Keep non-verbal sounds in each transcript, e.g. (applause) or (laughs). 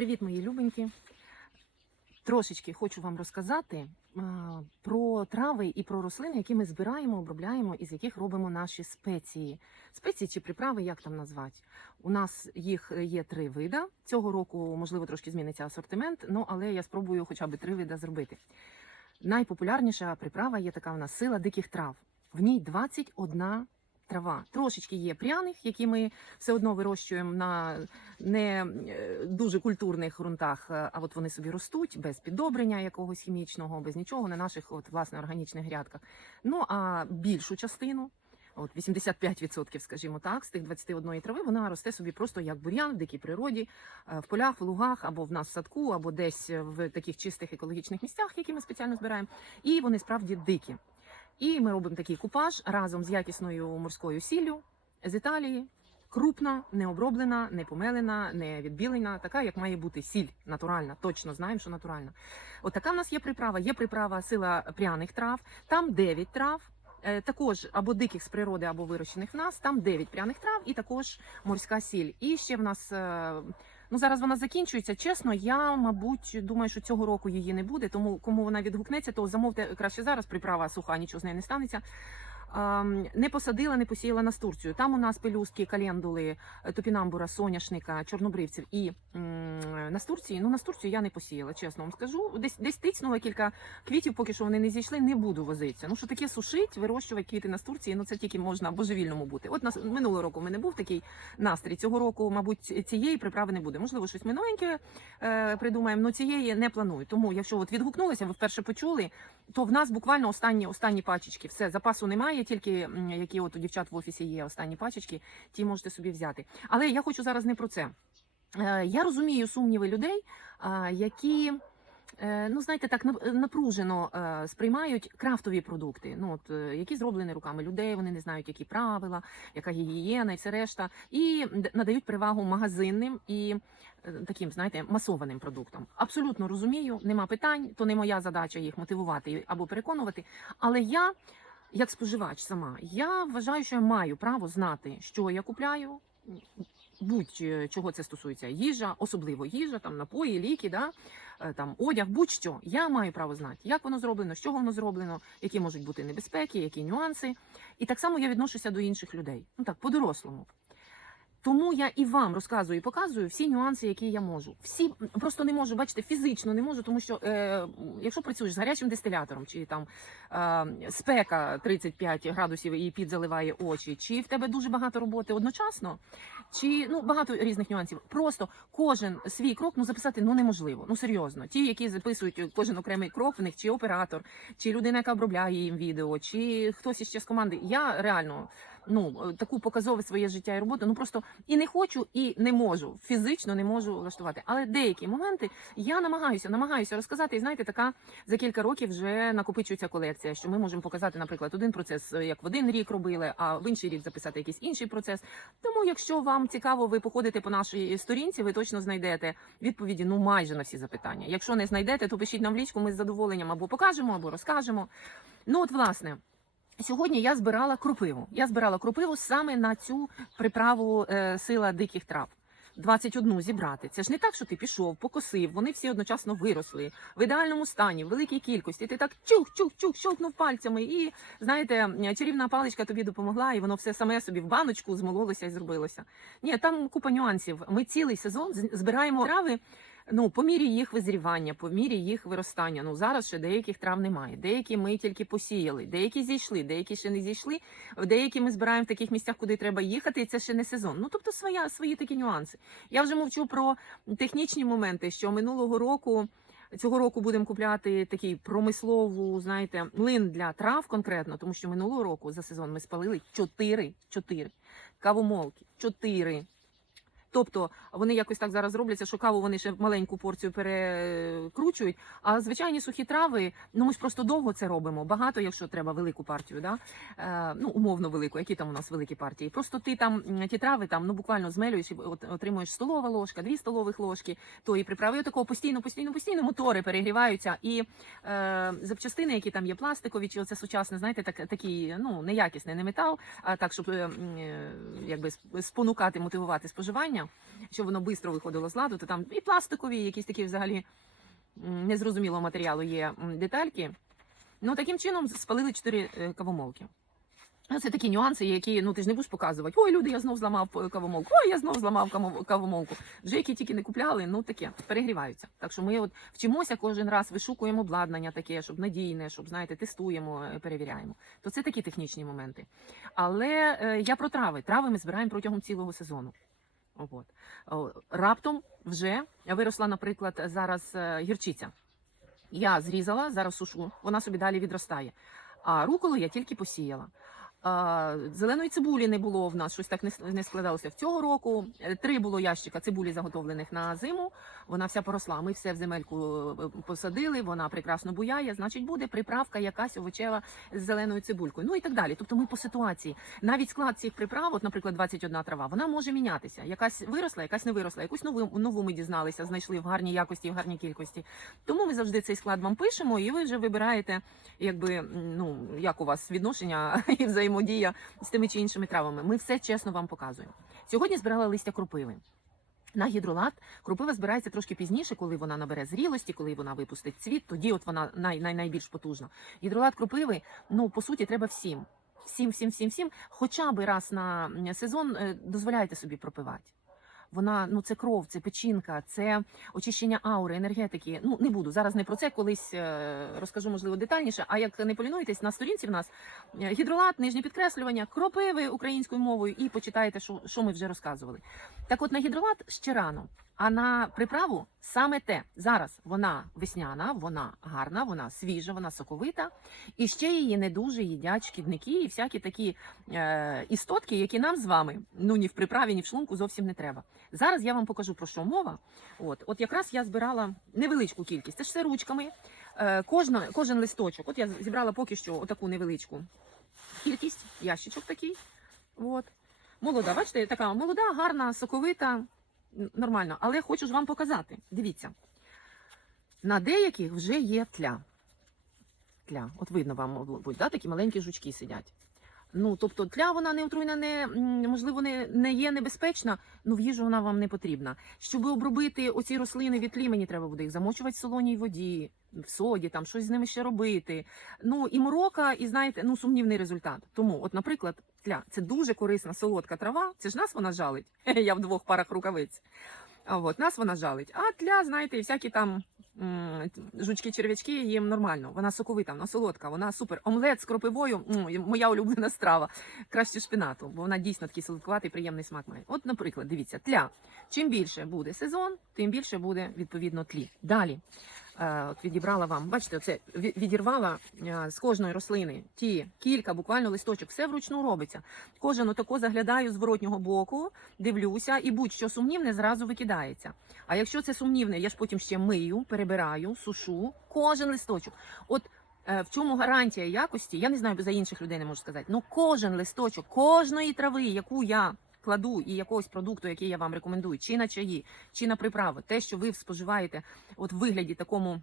Привіт, мої любенькі. Трошечки хочу вам розказати а, про трави і про рослини, які ми збираємо, обробляємо і з яких робимо наші спеції. Спеції чи приправи, як там назвати? У нас їх є три вида. Цього року, можливо, трошки зміниться асортимент, ну але я спробую хоча б три вида зробити. Найпопулярніша приправа є така у нас сила диких трав. В ній 21 трава. Трошечки є пряних, які ми все одно вирощуємо на не е, дуже культурних ґрунтах, е, а от вони собі ростуть без піддобрення якогось хімічного, без нічого на наших от, власне органічних грядках. Ну а більшу частину. От 85%, скажімо так, з тих 21 трави вона росте собі просто як бур'ян в дикій природі, е, в полях, в лугах, або в нас в садку, або десь в таких чистих екологічних місцях, які ми спеціально збираємо. І вони справді дикі. І ми робимо такий купаж разом з якісною морською сіллю з Італії. Крупна, не оброблена, не помелена, не відбілена, така, як має бути сіль натуральна. Точно знаємо, що натуральна. От така в нас є приправа. Є приправа сила пряних трав, там 9 трав. е, Також або диких з природи, або вирощених в нас, там 9 пряних трав і також морська сіль. І ще в нас е, ну зараз вона закінчується. Чесно, я мабуть думаю, що цього року її не буде. Тому кому вона відгукнеться, то замовте краще зараз. Приправа суха, нічого з нею не станеться. Не посадила, не посіяла настурцію. Там у нас пелюстки, календули, е, топінамбура, соняшника, чорнобривців і м, настурції. Ну настурцію я не посіяла, чесно вам скажу. Десь десь тицнула кілька квітів, поки що вони не зійшли, не буду возитися. Ну що таке сушить, вирощувати квіти настурції, ну це тільки можна божевільному бути. От нас минулого року в мене був такий настрій. Цього року, мабуть, цієї приправи не буде. Можливо, щось ми новеньке е, придумаємо, але цієї не планую. Тому, якщо от відгукнулися, ви вперше почули, то в нас буквально останні останні пачечки. Все, запасу немає, тільки які от у дівчат в офісі є останні пачечки, ті можете собі взяти. Але я хочу зараз не про це. Е, Я розумію сумніви людей, які. е, Ну, знаєте, так нап- напружено е, сприймають крафтові продукти, ну от е, які зроблені руками людей. Вони не знають, які правила, яка гігієна і все решта, і надають перевагу магазинним і е, таким, знаєте, масованим продуктам. Абсолютно розумію, нема питань, то не моя задача їх мотивувати або переконувати. Але я, як споживач, сама я вважаю, що я маю право знати, що я купляю. Будь-чого це стосується їжа, особливо їжа, там напої, ліки, да, е, там одяг, будь-що. Я маю право знати, як воно зроблено, з чого воно зроблено, які можуть бути небезпеки, які нюанси. І так само я відношуся до інших людей. Ну так, по-дорослому. Тому я і вам розказую і показую всі нюанси, які я можу. Всі просто не можу, бачите, фізично не можу, тому що е, якщо працюєш з гарячим дистилятором, чи там е, спека 35 градусів і під заливає очі, чи в тебе дуже багато роботи одночасно, чи ну багато різних нюансів. Просто кожен свій крок ну записати ну неможливо. Ну серйозно. Ті, які записують кожен окремий крок, в них чи оператор, чи людина, яка обробляє їм відео, чи хтось іще з команди. Я реально ну таку показове своє життя і роботу. Ну просто і не хочу, і не можу. Фізично не можу влаштувати. Але деякі моменти я намагаюся, намагаюся розказати. І знаєте, така за кілька років вже накопичується колекція, що ми можемо показати, наприклад, один процес, е, як в один рік робили, а в інший рік записати якийсь інший процес. Тому, якщо вам цікаво, ви походите по нашій сторінці, ви точно знайдете відповіді ну майже на всі запитання. Якщо не знайдете, то пишіть нам в лічку, ми з задоволенням або покажемо, або розкажемо. Ну от власне. Сьогодні я збирала кропиву. Я збирала кропиву саме на цю приправу е, сила диких трав. 21 зібрати. Це ж не так, що ти пішов, покосив, вони всі одночасно виросли в ідеальному стані, в великій кількості. Ти так чух-чух-чух, щелкнув пальцями, і знаєте, чарівна паличка тобі допомогла, і воно все саме собі в баночку змололося і зробилося. Ні, там купа нюансів. Ми цілий сезон збираємо трави. Ну, по мірі їх визрівання, по мірі їх виростання. Ну зараз ще деяких трав немає. Деякі ми тільки посіяли, деякі зійшли, деякі ще не зійшли. Деякі ми збираємо в таких місцях, куди треба їхати, і це ще не сезон. Ну тобто своя свої такі нюанси. Я вже мовчу про технічні моменти, що минулого року. Цього року будемо купляти такий промислову, знаєте, млин для трав конкретно, тому що минулого року за сезон ми спалили 4, 4 кавомолки, 4. Тобто вони якось так зараз робляться, що каву вони ще маленьку порцію перекручують. А звичайні сухі трави, ну ми ж просто довго це робимо. Багато, якщо треба велику партію, да? е, ну умовно велику, які там у нас великі партії. Просто ти там ті трави там ну буквально змелюєш і отримуєш столова ложка, дві столових ложки, тої приправи. І такого постійно, постійно, постійно мотори перегріваються. І е, запчастини, які там є пластикові, чи оце сучасне, знаєте, так, такі ну неякісний, не метал, а так, щоб е, е, якби сп- спонукати, мотивувати споживання. Збирання, щоб воно швидко виходило з ладу, то там і пластикові, якісь такі взагалі незрозумілого матеріалу є детальки. Ну таким чином спалили чотири е, кавомолки. Ну, Це такі нюанси, які ну ти ж не будеш показувати. Ой, люди, я знов зламав кавомолку, ой, я знов зламав кавомолку. Вже які тільки не купляли, ну таке перегріваються. Так що ми от вчимося кожен раз, вишукуємо обладнання таке, щоб надійне, щоб знаєте, тестуємо, е, перевіряємо. То це такі технічні моменти. Але е, я про трави. Трави ми збираємо протягом цілого сезону. От. Раптом вже виросла, наприклад, зараз е, гірчиця. Я зрізала, зараз сушу, вона собі далі відростає. А руколу я тільки посіяла. А, зеленої цибулі не було в нас, щось так не, не складалося. В цього року е, три було ящика цибулі заготовлених на зиму. Вона вся поросла. Ми все в земельку е, посадили, вона прекрасно буяє. Значить, буде приправка якась овочева з зеленою цибулькою. Ну і так далі. Тобто ми по ситуації. Навіть склад цих приправ, от, наприклад, 21 трава, вона може мінятися. Якась виросла, якась не виросла. Якусь нову нову ми дізналися, знайшли в гарній якості, в гарній кількості. Тому ми завжди цей склад вам пишемо, і ви вже вибираєте, якби ну як у вас відношення (laughs) і взаємодія з тими чи іншими травами. Ми все чесно вам показуємо. Сьогодні збирала листя крупиви. На гідролат крупива збирається трошки пізніше, коли вона набере зрілості, коли вона випустить цвіт, тоді от вона най, най, найбільш потужна. Гідролат крупиви, ну по суті, треба всім. Всім, всім, всім, всім. Хоча би раз на сезон е, дозволяйте собі пропивати. Вона ну це кров, це печінка, це очищення аури, енергетики. Ну не буду зараз не про це колись е, розкажу, можливо, детальніше. А як не полінуєтесь на сторінці в нас е, гідролат, нижнє підкреслювання, кропиви українською мовою, і почитаєте, що, що ми вже розказували. Так, от на гідролат ще рано. А на приправу саме те зараз вона весняна, вона гарна, вона свіжа, вона соковита, і ще її не дуже їдять шкідники і всякі такі е, істотки, які нам з вами ну ні в приправі, ні в шлунку зовсім не треба. Зараз я вам покажу про що мова. От, от якраз я збирала невеличку кількість. Це ж все ручками. Е, кожна, кожен листочок. От я зібрала поки що отаку невеличку кількість, ящичок такий. От. Молода, бачите, така молода, гарна, соковита, нормально. Але хочу ж вам показати. Дивіться. На деяких вже є тля. Тля. От видно вам, мабуть, да? такі маленькі жучки сидять. Ну, тобто тля вона не отруйна, не, можливо, не, не є небезпечна, ну в їжу вона вам не потрібна. Щоб обробити оці рослини від тлі, мені треба буде їх замочувати в солоній воді, в соді, там щось з ними ще робити. Ну і морока, і знаєте, ну сумнівний результат. Тому, от, наприклад, тля це дуже корисна солодка трава. Це ж нас вона жалить. (laughs) Я в двох парах рукавиць. А от нас вона жалить. А тля, знаєте, всякі там жучки-черв'ячки їм нормально. Вона соковита, вона солодка, вона супер. Омлет з кропивою моя улюблена страва. Краще шпинату, бо вона дійсно такий солодкуватий, приємний смак має. От, наприклад, дивіться, тля. Чим більше буде сезон, тим більше буде відповідно тлі. Далі. Е, відібрала вам, бачите, оце відірвала е, з кожної рослини ті кілька, буквально листочок, все вручну робиться. Кожен отако заглядаю з воротнього боку, дивлюся, і будь-що сумнівне зразу викидається. А якщо це сумнівне, я ж потім ще мию, перебираю, сушу кожен листочок. От е, в чому гарантія якості, я не знаю, за інших людей не можу сказати. Ну кожен листочок, кожної трави, яку я кладу, і якогось продукту, який я вам рекомендую, чи на чаї, чи на приправи, те, що ви споживаєте, от в вигляді такому.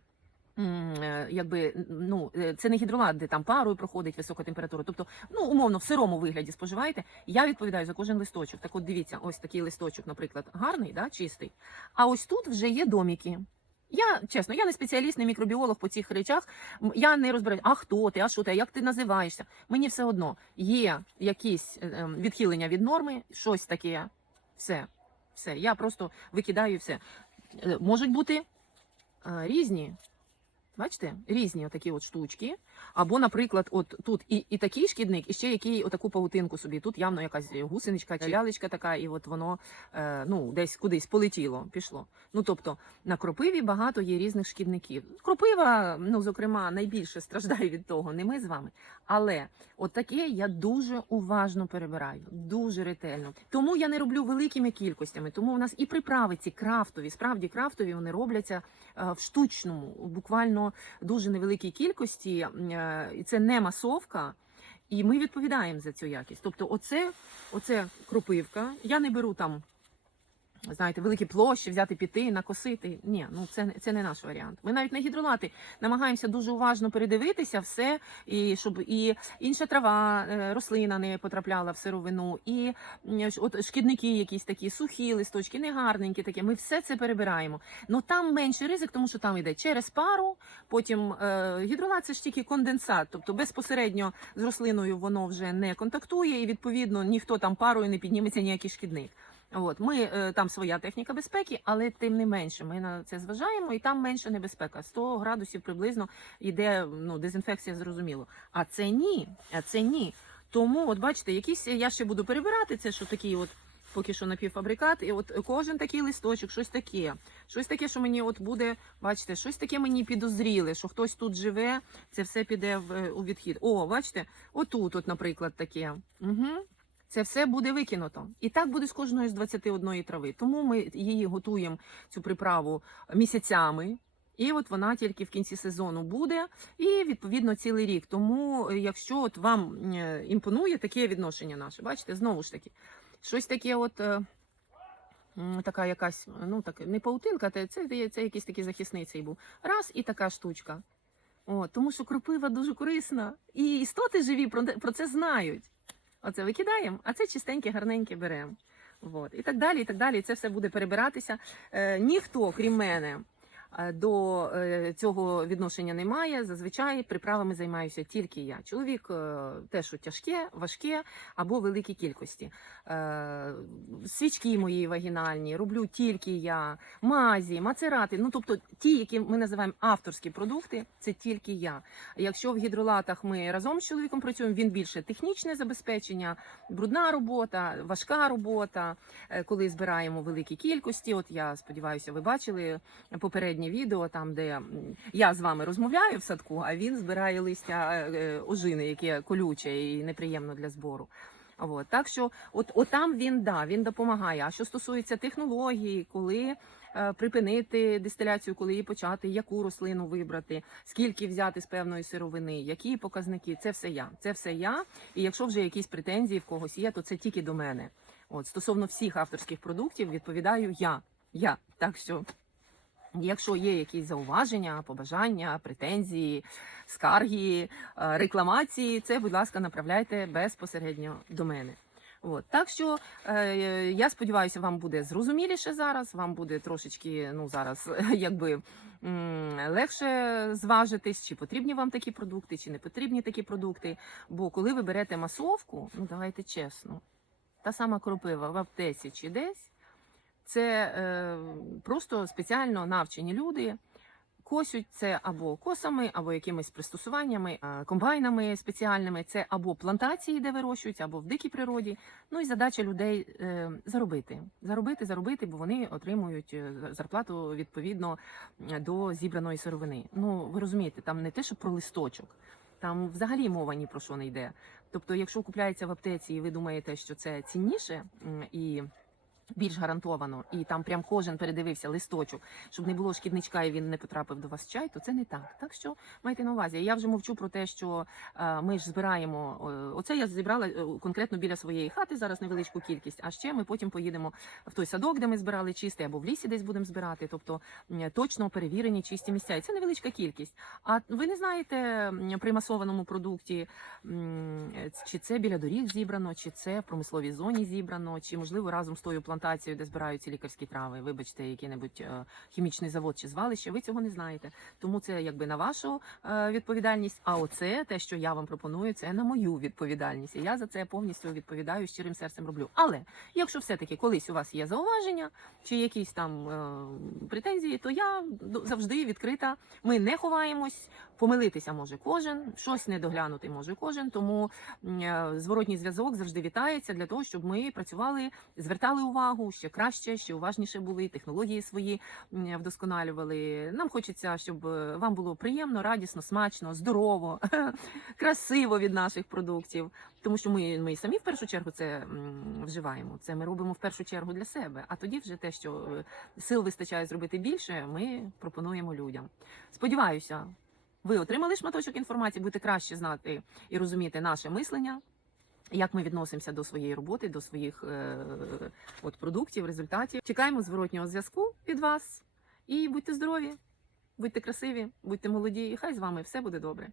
е, Якби ну е, це не гідролат, де там парою проходить висока температура. Тобто, ну умовно в сирому вигляді споживаєте. Я відповідаю за кожен листочок. Так, от дивіться, ось такий листочок, наприклад, гарний, да, чистий. А ось тут вже є доміки. Я чесно, я не спеціаліст, не мікробіолог по цих речах. Я не розбираю, а хто ти, а що ти, а як ти називаєшся. Мені все одно є якісь е, ем, відхилення від норми, щось таке. Все, все. Я просто викидаю все. Е, Можуть бути е, різні. Бачите, різні отакі от штучки. Або, наприклад, от тут і, і такий шкідник, і ще який отаку павутинку собі. Тут явно якась гусеничка чи лялечка така, і от воно е, ну, десь кудись полетіло, пішло. Ну тобто на кропиві багато є різних шкідників. Кропива, ну зокрема, найбільше страждає від того, не ми з вами. Але от таке я дуже уважно перебираю, дуже ретельно. Тому я не роблю великими кількостями. Тому у нас і приправи ці крафтові, справді крафтові, вони робляться е, в штучному, буквально дуже невеликій кількості. е, І це не масовка. І ми відповідаємо за цю якість. Тобто, оце, оце кропивка. Я не беру там знаєте, великі площі, взяти піти, накосити. Ні, ну це це не наш варіант. Ми навіть на гідролати намагаємося дуже уважно передивитися все, і щоб і інша трава, е, рослина не потрапляла в сировину, і от шкідники, якісь такі сухі листочки, негарненькі такі. Ми все це перебираємо. Ну там менший ризик, тому що там йде через пару. Потім е, гідролат це ж тільки конденсат, тобто безпосередньо з рослиною воно вже не контактує, і відповідно ніхто там парою не підніметься ніякий шкідник. От ми е, там своя техніка безпеки, але тим не менше ми на це зважаємо, і там менша небезпека. 100 градусів приблизно йде ну дезінфекція, зрозуміло. А це ні, а це ні. Тому, от бачите, якісь я ще буду перебирати це, що такі от. Поки що напівфабрикат, і от кожен такий листочок, щось таке, щось таке, що мені от буде, бачите, щось таке мені підозріле, що хтось тут живе, це все піде в е, у відхід. О, бачите, отут, от, наприклад, таке. Угу. Це все буде викинуто. І так буде з кожної з 21 трави. Тому ми її готуємо цю приправу місяцями. І от вона тільки в кінці сезону буде, і відповідно цілий рік. Тому, якщо от вам е, імпонує таке відношення наше, бачите, знову ж таки, щось таке, от е, така якась, ну так не паутинка, це, це, це якийсь такий захисний цей був. Раз і така штучка. О, тому що кропива дуже корисна, і істоти живі про, про це знають. Оце викидаємо, а це чистеньке, гарненьке беремо. От. І так далі, і так далі. І це все буде перебиратися. Е, ніхто, крім мене, до е, цього відношення не має. Зазвичай приправами займаюся тільки я. Чоловік е, те, що тяжке, важке або великі кількості. Е, свічки мої вагінальні роблю тільки я, мазі, мацерати. Ну тобто ті, які ми називаємо авторські продукти, це тільки я. Якщо в гідролатах ми разом з чоловіком працюємо, він більше технічне забезпечення, брудна робота, важка робота, е, коли збираємо великі кількості. От я сподіваюся, ви бачили попереднє відео, там де я з вами розмовляю в садку, а він збирає листя е, е, ожини, яке колюче і неприємно для збору. От, так що, от, от там він да, він допомагає. А що стосується технології, коли е, припинити дистиляцію, коли її почати, яку рослину вибрати, скільки взяти з певної сировини, які показники, це все я. Це все я. І якщо вже якісь претензії в когось є, то це тільки до мене. От стосовно всіх авторських продуктів відповідаю я. Я так що. Якщо є якісь зауваження, побажання, претензії, скарги, е, рекламації, це, будь ласка, направляйте безпосередньо до мене. От так що е, я сподіваюся, вам буде зрозуміліше зараз. Вам буде трошечки, ну зараз (laughs) якби легше зважитись, чи потрібні вам такі продукти, чи не потрібні такі продукти. Бо коли ви берете масовку, ну давайте чесно, та сама кропива в аптеці чи десь. Це е, просто спеціально навчені люди. Косють це або косами, або якимись пристосуваннями, е, комбайнами спеціальними. Це або плантації, де вирощують, або в дикій природі. Ну і задача людей е, заробити, заробити, заробити, бо вони отримують зарплату відповідно до зібраної сировини. Ну ви розумієте, там не те, що про листочок, там взагалі мова ні про що не йде. Тобто, якщо купляється в аптеці, і ви думаєте, що це цінніше і більш гарантовано, і там прям кожен передивився листочок, щоб не було шкідничка і він не потрапив до вас в чай, то це не так. Так що майте на увазі. Я вже мовчу про те, що е, ми ж збираємо. е, оце я зібрала е, конкретно біля своєї хати зараз невеличку кількість. А ще ми потім поїдемо в той садок, де ми збирали чистий, або в лісі десь будемо збирати. Тобто точно перевірені чисті місця. І це невеличка кількість. А ви не знаєте при масованому продукті, чи це біля доріг зібрано, чи це в промисловій зоні зібрано, чи можливо разом з тою плантацією, де збираються лікарські трави. Вибачте, який-небудь е, хімічний завод чи звалище. Ви цього не знаєте. Тому це якби на вашу е, відповідальність. А оце те, що я вам пропоную, це на мою відповідальність. І я за це повністю відповідаю щирим серцем роблю. Але якщо все-таки колись у вас є зауваження чи якісь там е, претензії, то я завжди відкрита. Ми не ховаємось. Помилитися може кожен, щось не доглянути може кожен. Тому зворотній зв'язок завжди вітається для того, щоб ми працювали, звертали увагу ще краще, ще уважніше були, технології свої вдосконалювали. Нам хочеться, щоб е, вам було приємно, радісно, смачно, здорово, (laughs) красиво від наших продуктів. Тому що ми, ми самі в першу чергу це вживаємо. Це ми робимо в першу чергу для себе. А тоді вже те, що е, сил вистачає зробити більше, ми пропонуємо людям. Сподіваюся, ви отримали шматочок інформації, будете краще знати і розуміти наше мислення. Як ми відносимося до своєї роботи, до своїх е, от, продуктів, результатів. Чекаємо зворотнього зв'язку від вас і будьте здорові, будьте красиві, будьте молоді, і хай з вами все буде добре.